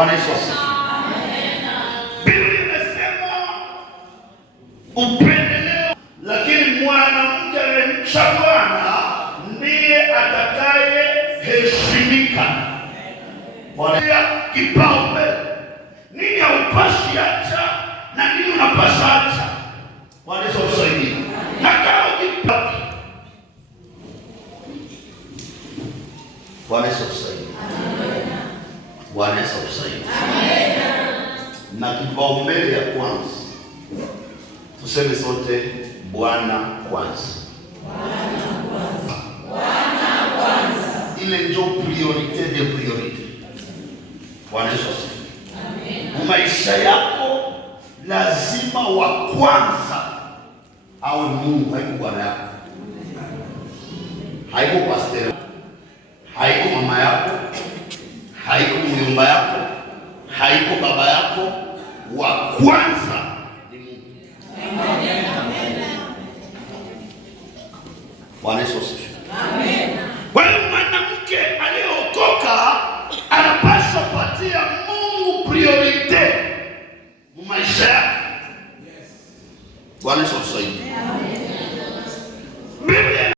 Bwana Yesu asifiwe. Biblia inasema upendeleo, lakini mwanamke anayemcha Bwana ndiye atakayeheshimika. Bwana, kipaumbele nini haupashi acha na nini unapasha acha. Bwana Yesu asifiwe. Na kama ukipata Bwana Yesu asifiwe. Bwana Yesu asifiwe. Na kipaumbele ya kwanza tuseme sote, Bwana kwanza. Bwana kwanza. Ile ndio priorite de priorite. Bwana Yesu asifiwe. Amen. Maisha yako lazima wa kwanza awe Mungu, haiko bwana yako, haiko pastor, haiko mama yako, haiko mjomba yako, haiko baba yako. Wa kwanza ni Mungu. Amen. Bwana Yesu